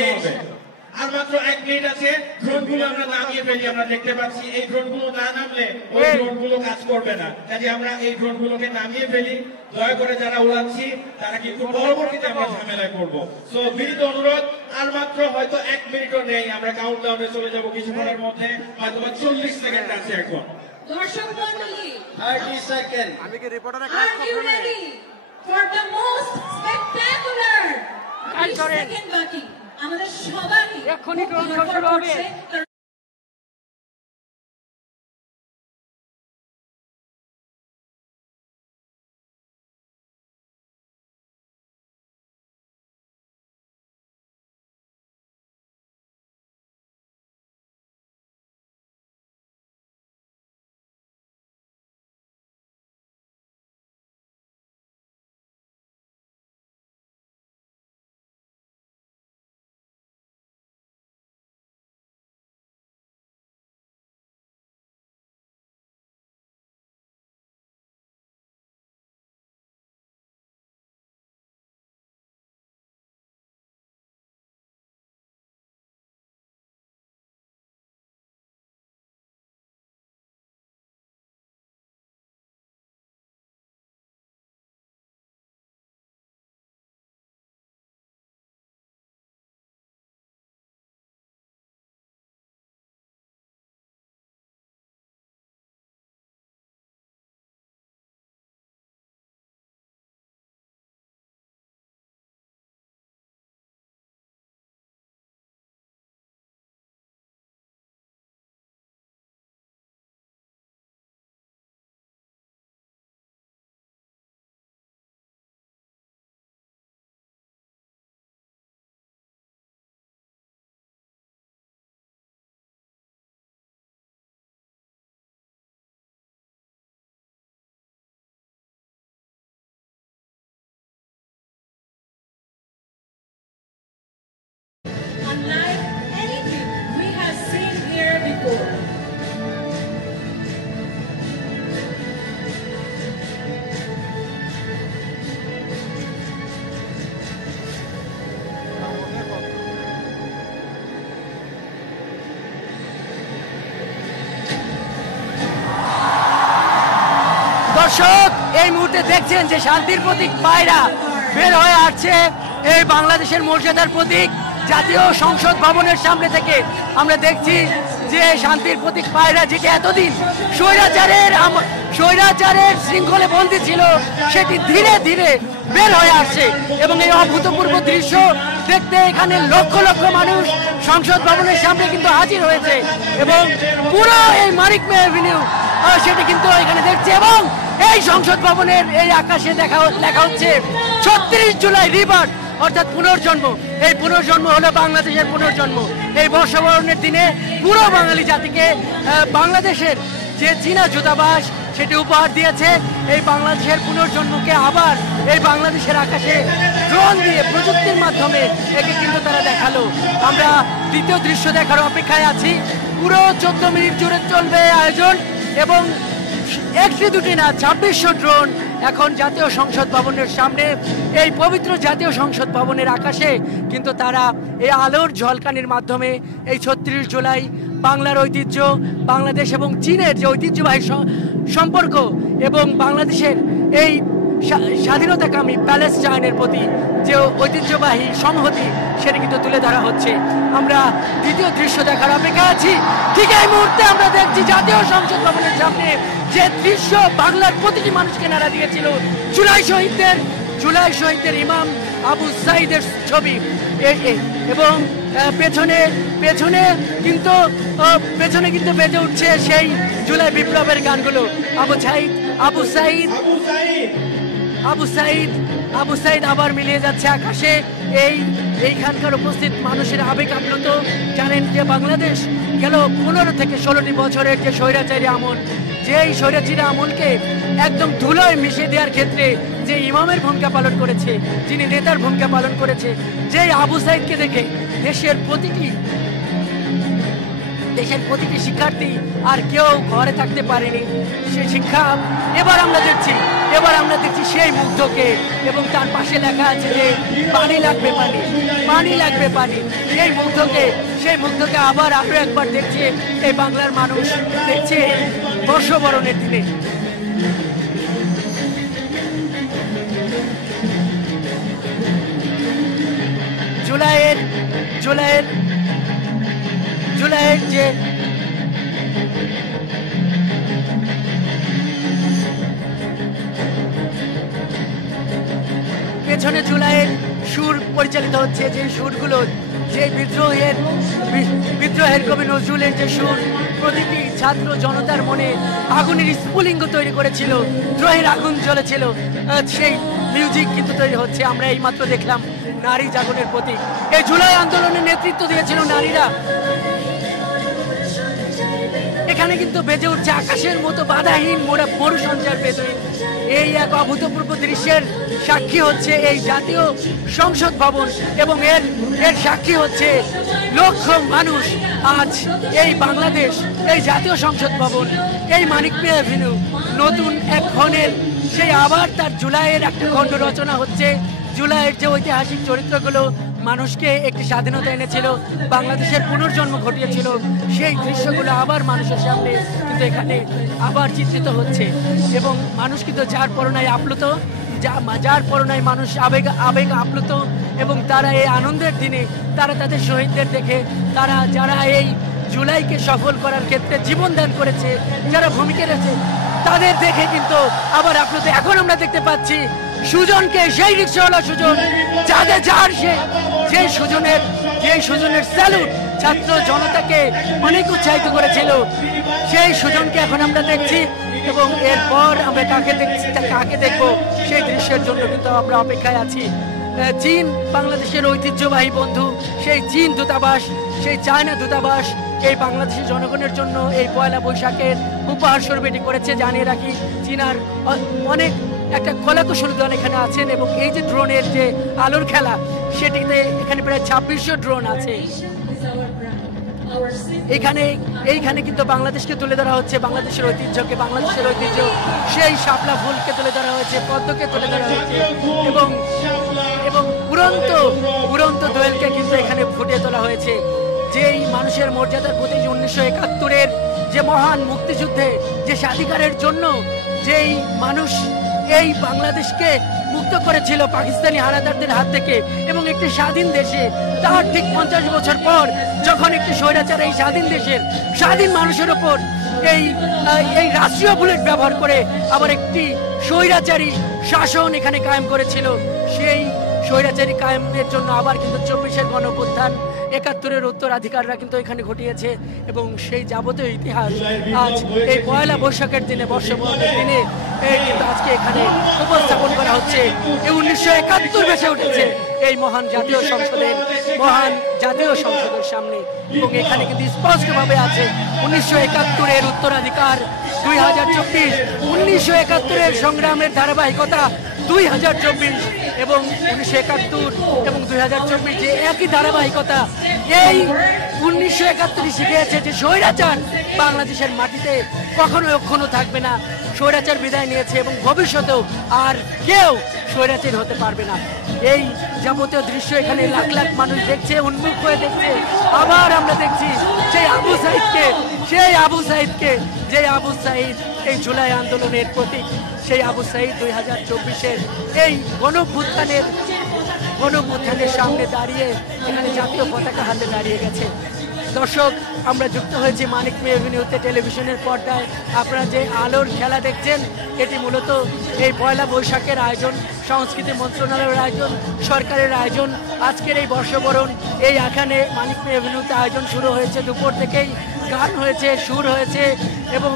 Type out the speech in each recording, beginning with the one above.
হবে। আর মাত্র 1 মিনিট আছে, ড্রোনগুলো আমরা নামিয়ে ফেলি। আমরা দেখতে পাচ্ছি এই ড্রোনগুলো না নামলে ওই ড্রোনগুলো কাজ করবে না। কাজে আমরা এই ড্রোনগুলোকে নামিয়ে ফেলি। দয়া করে যারা উড়াচ্ছি তারা কিন্তু পরবর্তীতে আমরা ঝামেলায় করবো। সো বিনীত অনুরোধ, আর মাত্র হয়তো 1 মিনিটও নেই, আমরা কাউন্টডাউনে চলে যাব কিছুক্ষণের মধ্যে, হয়তো 40 সেকেন্ড আছে এখন। দর্শক মণ্ডলী, 30 সেকেন্ড। আমি কি রিপোর্টারে are you ready for the most spectacular 30 second বাকি? আমাদের সবাই এখনই ড্রোন শো শুরু হবে। unlike anything we have seen here before. দর্শক এই মুহূর্তে দেখছেন যে শান্তির প্রতীক পায়রা বের হয়ে আসছে এই বাংলাদেশের মর্যাদার প্রতীক জাতীয় সংসদ ভবনের সামনে থেকে। আমরা দেখছি যে শান্তির প্রতীক পায়রা, যেটি এতদিন স্বৈরাচারের শৃঙ্খলে বন্দী ছিল, সেটি ধীরে ধীরে বের হয়ে আসছে। এবং এই অভূতপূর্ব দৃশ্য দেখতে এখানে লক্ষ লক্ষ মানুষ সংসদ ভবনের সামনে কিন্তু হাজির হয়েছে এবং পুরো এই মানিক মে এভিনিউ সেটি কিন্তু এখানে দেখছে। এবং এই সংসদ ভবনের এই আকাশে লেখা হচ্ছে 36 জুলাই রিবার্থ, অর্থাৎ পুনর্জন্ম। এই পুনর্জন্ম হলো বাংলাদেশের পুনর্জন্ম। এই বর্ষবরণের দিনে পুরো বাঙালি জাতিকে বাংলাদেশের যে চীনা দূতাবাস সেটি উপহার দিয়েছে এই বাংলাদেশের পুনর্জন্মকে আবার এই বাংলাদেশের আকাশে ড্রোন দিয়ে প্রযুক্তির মাধ্যমে একে কিন্তু তারা দেখালো। আমরা দ্বিতীয় দৃশ্য দেখার অপেক্ষায় আছি। পুরো 14 মিনিট জুড়ে চলবে আয়োজন এবং 1-2টি না 2600 ড্রোন এখন জাতীয় সংসদ ভবনের সামনে, এই পবিত্র জাতীয় সংসদ ভবনের আকাশে কিন্তু তারা এই আলোর ঝলকানির মাধ্যমে এই 36 জুলাই বাংলার ঐতিহ্য, বাংলাদেশ এবং চীনের যে ঐতিহ্যবাহী সম্পর্ক এবং বাংলাদেশের এই স্বাধীনতাকামী প্যালেস্টাইনের প্রতি যে ঐতিহ্যবাহী সংহতি সেটা কিন্তু তুলে ধরা হচ্ছে। আমরা দ্বিতীয় দৃশ্য দেখার অপেক্ষা আছি। ঠিক এই মুহূর্তে আমরা দেখছি জাতীয় সংসদ ভবনের সামনে যে দৃশ্য বাংলার প্রতিটি মানুষকে নাড়া দিয়েছিল, জুলাই শহীদদের ইমাম আবু সাঈদের ছবি এবং পেছনে কিন্তু বেজে উঠছে সেই জুলাই বিপ্লবের গানগুলো। আবু সাঈদ আবার মিলিয়ে যাচ্ছে আকাশে। এইখানকার উপস্থিত মানুষের আবেগ আপ্লুত। জানেন যে বাংলাদেশ গেল 15 থেকে 16টি বছরের যে স্বৈরাচারী আমল, যে এই স্বৈরাচারী আমলকে একদম ধুলোয় মিশিয়ে দেওয়ার ক্ষেত্রে যে ইমামের ভূমিকা পালন করেছে, যিনি নেতার ভূমিকা পালন করেছে, যে আবু সাঈদকে দেখে দেশের প্রতিটি দেশের প্রতিটি শিক্ষার্থী আর কেউ ঘরে থাকতে পারেনি। সে শিক্ষা এবার আমরা দেখছি সেই মুগ্ধকে, এবং তার পাশে লেখা আছে যে পানি লাগবে পানি, পানি লাগবে পানি। সেই মুগ্ধকে আবার আরো একবার দেখছে এই বাংলার মানুষ, দেখছে বর্ষবরণের দিনে। জুলাইয়ের যে পেছনে জুলাইয়ের সুর পরিচালিত হচ্ছে, যে সুরগুলো, যে বিদ্রোহের কবি নজরুলের যে সুর প্রতিটি ছাত্র জনতার মনে আগুনের স্ফুলিঙ্গ তৈরি করেছিল, দ্রোহের আগুন জ্বলেছিল, সেই মিউজিক কিন্তু তৈরি হচ্ছে। আমরা এইমাত্র দেখলাম নারী জাগরণের প্রতীক। এই জুলাই আন্দোলনের নেতৃত্ব দিয়েছিল নারীরা। এখানে কিন্তু বেজে উঠছে আকাশের মতো বাধাহীন মরু সঞ্চার বেদুইন। এই এক অভূতপূর্ব দৃশ্যের সাক্ষী হচ্ছে এই জাতীয় সংসদ ভবন, এবং এর সাক্ষী হচ্ছে লক্ষ মানুষ। আজ এই বাংলাদেশ, এই জাতীয় সংসদ ভবন, এই মানিক মিয়া এভিনিউ নতুন এক ক্ষণের সেই আবার তার জুলাইয়ের একটা খণ্ড রচনা হচ্ছে। জুলাইয়ের যে ঐতিহাসিক চরিত্রগুলো মানুষকে একটি স্বাধীনতা এনেছিল, বাংলাদেশের পুনর্জন্ম ঘটিয়েছিল, সেই দৃশ্যগুলো আবার মানুষের সামনে কিন্তু এখানে আবার চিত্রিত হচ্ছে। এবং মানুষ কিন্তু যার পরনায় আপ্লুত, যার পরনায় মানুষ আবেগ আপ্লুত, এবং তারা এই আনন্দের দিনে তারা তাদের শহীদদের দেখে, যারা এই জুলাইকে সফল করার ক্ষেত্রে জীবন দান করেছে, যারা ভূমিকা রেখেছে, তাদের দেখে কিন্তু আবার আপ্লুত। এখন আমরা দেখতে পাচ্ছি সুজনকে, সেই রিক্সাওয়ালা সুজন, যে সুজনের স্যালুট ছাত্র জনতাকে অনেক উৎসাহিত করেছিল, সেই সুজনকে এখন আমরা দেখছি। এবং এরপর আমরা কাকে দেখবো সেই দৃশ্যের জন্য কিন্তু আমরা অপেক্ষায় আছি। চীন বাংলাদেশের ঐতিহ্যবাহী বন্ধু, সেই চীন দূতাবাস, সেই চায়না দূতাবাস এই বাংলাদেশের জনগণের জন্য এই পয়লা বৈশাখের উপহার স্বরূপ এটি করেছে। জানিয়ে রাখি, চীনার অনেক একটা কলাকুশলী দল এখানে আছেন, এবং এই যে ড্রোনের যে আলোর খেলা, সেটিতে এখানে প্রায় 2600 ড্রোন আছে। এইখানে কিন্তু বাংলাদেশকে তুলে ধরা হচ্ছে, বাংলাদেশের ঐতিহ্য, সেই শাপলা ফুলকে তুলে ধরা হয়েছে, পদ্মকে তুলে ধরা হয়েছে, এবং উড়ন্ত দোয়েলকে কিন্তু এখানে ফুটিয়ে তোলা হয়েছে। যেই মানুষের মর্যাদার প্রতি 1971-এর যে মহান মুক্তিযুদ্ধে, যে স্বাধিকারের জন্য যেই মানুষ এই বাংলাদেশকে মুক্ত করেছিল পাকিস্তানি হানাদারদের হাত থেকে, এবং একটি স্বাধীন দেশে তার ঠিক 50 বছর পর যখন একটি স্বৈরাচার এই স্বাধীন দেশের স্বাধীন মানুষের ওপর এই রাষ্ট্রীয় বুলেট ব্যবহার করে আবার একটি স্বৈরাচারী শাসন এখানে কায়েম করেছিল, সেই স্বৈরাচারী কায়েমের জন্য আবার কিন্তু 24-এর গণঅভ্যুত্থান, 71-এর উত্তরাধিকাররা কিন্তু এখানে ঘটিয়েছে। এবং সেই যাবতীয় ইতিহাস আজ এই পয়লা বৈশাখের দিনে, বর্ষবরণের দিনে কিন্তু আজকে এখানে উপস্থাপন করা হচ্ছে। এই 1971 ভেসে উঠেছে এই মহান জাতীয় সংসদের সামনে, এবং এখানে কিন্তু স্পষ্টভাবে আছে 1971-এর উত্তরাধিকার 2024, 1971-এর সংগ্রামের ধারাবাহিকতা 2024, এবং 1971 এবং 2024 যে একই ধারাবাহিকতা। এই 1971 শিখিয়েছে যে স্বৈরাচার বাংলাদেশের মাটিতে কখনো অক্ষুণ্ণ থাকবে না, স্বৈরাচার বিদায় নিয়েছে, এবং ভবিষ্যতেও আর কেউ স্বৈরাচার হতে পারবে না। এই যাবতীয় দৃশ্য এখানে লাখ লাখ মানুষ দেখছে, উন্মুখ হয়ে দেখছে। আবার আমরা দেখছি সেই আবু সাইদকে, যে আবু সাইদ এই জুলাই আন্দোলনের প্রতীক, সেই আবু সাইদ 2024-এর এই গণঅভ্যুত্থানের সামনে দাঁড়িয়ে এখানে জাতীয় পতাকা হাতে দাঁড়িয়ে গেছে। দর্শক, আমরা যুক্ত হয়েছি মানিক মিয়া এভিনিউতে টেলিভিশনের পর্দায়। আপনারা যে আলোর খেলা দেখছেন, এটি মূলত এই পয়লা বৈশাখের আয়োজন, সংস্কৃতি মন্ত্রণালয়ের আয়োজন, সরকারের আয়োজন। আজকের এই বর্ষবরণ এখানে মানিক মিয়া এভিনিউতে আয়োজন শুরু হয়েছে দুপুর থেকেই। গান হয়েছে, সুর হয়েছে, এবং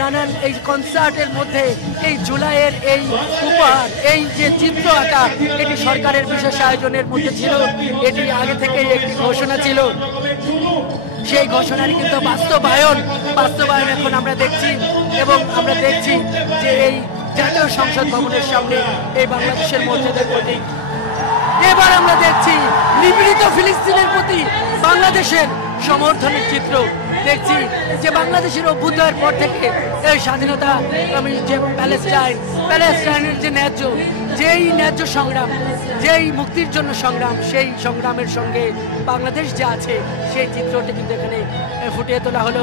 নানান এই কনসার্টের মধ্যে এই জুলাইয়ের এই উপহার, এই যে চিত্র আঁকা, এটি সরকারের বিশেষ আয়োজনের মধ্যে ছিল। এটি আগে থেকেই একটি ঘোষণা ছিল, সেই ঘোষণার কিন্তু বাস্তবায়ন এখন আমরা দেখছি। এবং আমরা দেখছি যে এই জাতীয় সংসদ ভবনের সামনে এই বাংলাদেশের মর্যাদার প্রতীক। এবার আমরা দেখছি নিপীড়িত ফিলিস্তিনের প্রতি বাংলাদেশের সমর্থনের চিত্র। দেখছি যে বাংলাদেশের অভ্যুদয়ের পর থেকে এই স্বাধীনতা যে প্যালেস্টাইনের যে ন্যায্য সংগ্রাম, যেই মুক্তির জন্য সংগ্রাম, সেই সংগ্রামের সঙ্গে বাংলাদেশ যে আছে সেই চিত্রটি কিন্তু এখানে ফুটিয়ে তোলা হলো।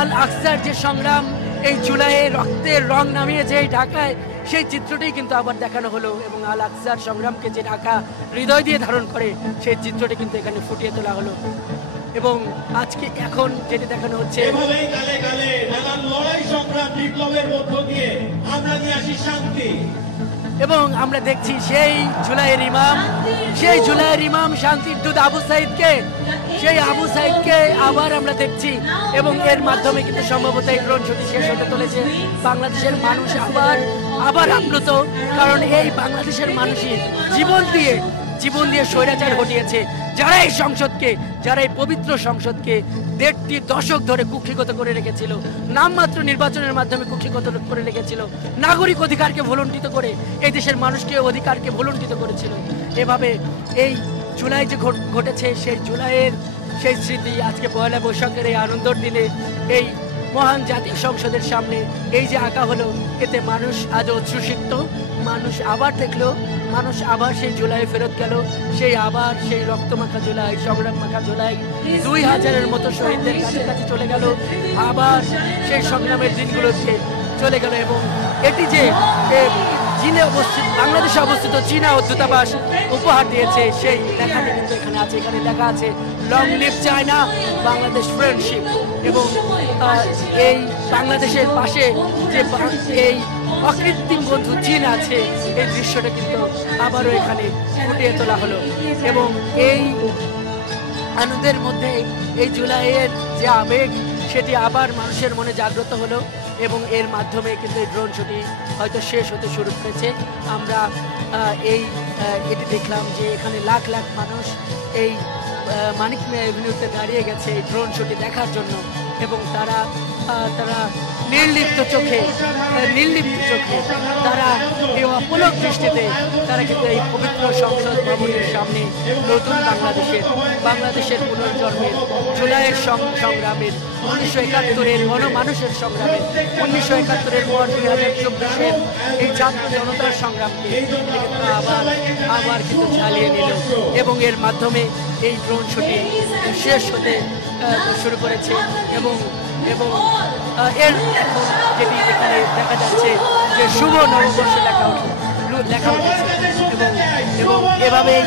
আল আকসার যে সংগ্রাম, এই জুলাইয়ে রক্তের রং নামিয়েছে এই ঢাকায়, সেই চিত্রটাই কিন্তু আবার দেখানো হলো এবং আল আকসার সংগ্রামকে যে ঢাকা হৃদয় দিয়ে ধারণ করে সেই চিত্রটি কিন্তু এখানে ফুটিয়ে তোলা হলো। এবং আজকে এখন যেটি দেখানো হচ্ছে এবং আমরা দেখছি সেই জুলাইয়ের ইমাম শান্তির দূত আবু সাইদকে আবার আমরা দেখছি এবং এর মাধ্যমে কিন্তু সম্ভবত এই ড্রোন শুটিং শেষ হতে চলেছে। বাংলাদেশের মানুষ আবার আপ্লুত, কারণ এই বাংলাদেশের মানুষই জীবন দিয়ে স্বৈরাচার ঘটিয়েছে, যারা এই পবিত্র সংসদকে 1.5 দশক ধরে কুক্ষিগত করে রেখেছিল, নামমাত্র নির্বাচনের মাধ্যমে কুক্ষিগত করে রেখেছিল, নাগরিক অধিকারকে ভুলুণ্ঠিত করে এই দেশের মানুষকে অধিকারকে ভুলুণ্ঠিত করেছিল। এভাবে এই জুলাই যে ঘটেছে সেই জুলাইয়ের সেই স্মৃতি আজকে পয়লা বৈশাখের এই আনন্দের দিনে এই মহান জাতীয় সংসদের সামনে এই যে আঁকা হলো, এতে মানুষ আজ উচ্ছ্বসিত, মানুষ আবার দেখলো, মানুষ আবার সেই জুলাই ফেরত গেল, সেই রক্তমাখা জুলাই, সংগ্রাম মাখা জুলাই 2000-এর মতো শহীদদের কাছে চলে গেল, আবার সেই সংগ্রামের দিনগুলোতে চলে গেল। এবং এটি যে বাংলাদেশে অবস্থিত চীনা দূতাবাস উপহার দিয়েছে সেই লেখাটি কিন্তু এখানে আছে। এখানে লেখা আছে long live China, Bangladesh friendship. এবং এই বাংলাদেশের পাশে যে এই অকৃত্রিম বন্ধু চীন আছে, এই দৃশ্যটা কিন্তু আবারও এখানে ফুটিয়ে তোলা হলো। এবং এই আনন্দের মধ্যে এই জুলাইয়ের যে আবেগ সেটি আবার মানুষের মনে জাগ্রত হলো এবং এর মাধ্যমে কিন্তু এই ড্রোন শুটিং হয়তো শেষ হতে শুরু করেছে। আমরা এটি দেখলাম যে এখানে লাখ লাখ মানুষ এই মানিক মিয়া এভিনিউতে দাঁড়িয়ে গেছে এই ড্রোন শুটিং দেখার জন্য এবং তারা নির্লিপ্ত চোখে তারা এই অপলক দৃষ্টিতে তারা কিন্তু এই পবিত্র সংসদ ভবনের সামনে নতুন বাংলাদেশের পুনর্জন্মের, জুলাইয়ের সংগ্রামের, 1971-এর গণমানুষের সংগ্রামের, 1971-এর পর 2024-এর এই ছাত্র জনতার সংগ্রামকে আবার কিন্তু ঝালিয়ে নিল এবং এর মাধ্যমে এই ড্রোন শুটিং শেষ হতে শুরু করেছে। এবং এর এখন যেটি এখানে দেখা যাচ্ছে যে শুভ নববর্ষ লেখা উঠেছে এবং এভাবেই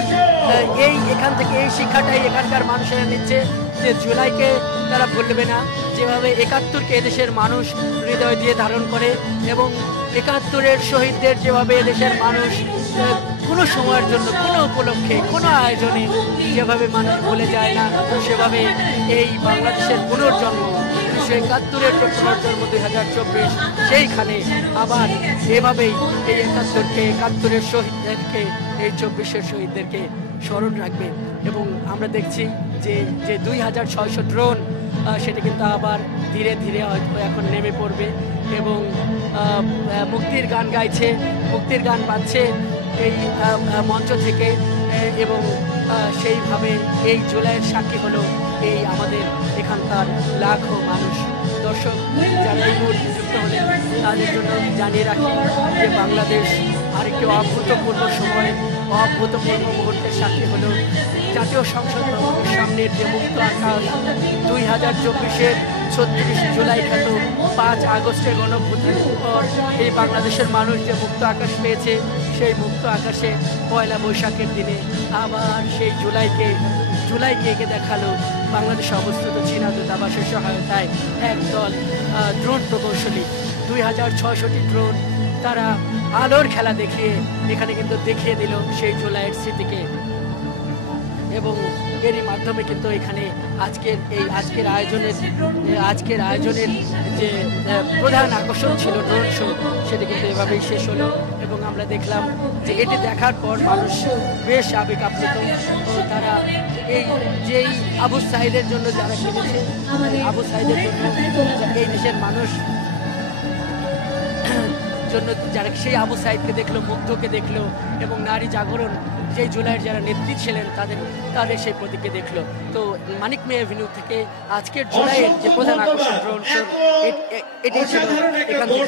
এখান থেকে এই শিক্ষাটাই এখানকার মানুষেরা নিচ্ছে যে জুলাইকে তারা ভুলবে না, যেভাবে 71-কে এদেশের মানুষ হৃদয় দিয়ে ধারণ করে এবং 71-এর শহীদদের যেভাবে এদেশের মানুষ কোনো সময়ের জন্য, কোনো উপলক্ষে, কোনো আয়োজনে যেভাবে মানুষ ভুলে যায় না, সেভাবে এই বাংলাদেশের পুনর্জন্ম 1971-এর পুনর্জন্ম 2024 সেইখানে আবার এভাবেই এই 71-এর শহীদদেরকে, এই 24-এর শহীদদেরকে স্মরণ রাখবে। এবং আমরা দেখছি যে 2600 ড্রোন সেটা কিন্তু আবার ধীরে ধীরে হয়তো এখন নেমে পড়বে এবং মুক্তির গান গাইছে, মুক্তির গান বাজছে এই মঞ্চ থেকে এবং সেইভাবে এই জুলাইয়ের সাক্ষী হলো এই আমাদের এখানকার লাখো মানুষ। দর্শক যারা এই মুহূর্তে যুক্ত হলেন তাদের জন্য জানিয়ে রাখি যে বাংলাদেশ আরেকটি অভূতপূর্ব সময়, অভূতপূর্ব মুহূর্তের সাক্ষী হলো জাতীয় সংসদ ভবনের সামনের যে মুক্ত আকাশ, 2024-এর 36 জুলাই খ্যাত 5 আগস্টের গণঅভ্যুত্থানের পর এই বাংলাদেশের মানুষ যে মুক্ত আকাশ পেয়েছে, সেই মুক্ত আকাশে পয়লা বৈশাখের দিনে আবার সেই জুলাইকে এঁকে দেখালো বাংলাদেশে অবস্থিত চীনা দূতাবাসের সহায়তায় একদল ড্রোন প্রকৌশলী, 2600টি ড্রোন তারা আলোর খেলা দেখিয়ে এখানে কিন্তু দেখিয়ে দিল সেই জুলাইয়ের স্মৃতিকে। এবং এরই মাধ্যমে কিন্তু এখানে আজকের আয়োজনের যে প্রধান আকর্ষণ ছিল ড্রোন শো, সেটি কিন্তু এভাবেই শেষ হলো। এবং আমরা দেখলাম যে এটি দেখার পর মানুষ বেশ আবেগ আপ্লুত। তারা যেই আবু সাইদের জন্য যারা কিনেছে, আবু সাইদের জন্য এই দেশের মানুষ জন্য যারা সেই আবু সাইদকে দেখলো, মুগ্ধকে দেখলো এবং নারী জাগরণ যে জুলাইয়ের যারা নেত্রী ছিলেন তাদের সেই প্রতীককে দেখলো। তো মানিক মে এভিনিউ থেকে আজকের জুলাইয়ের যে প্রধান আকর্ষণ ড্রোন শো, এটাই ছিল এখান থেকে।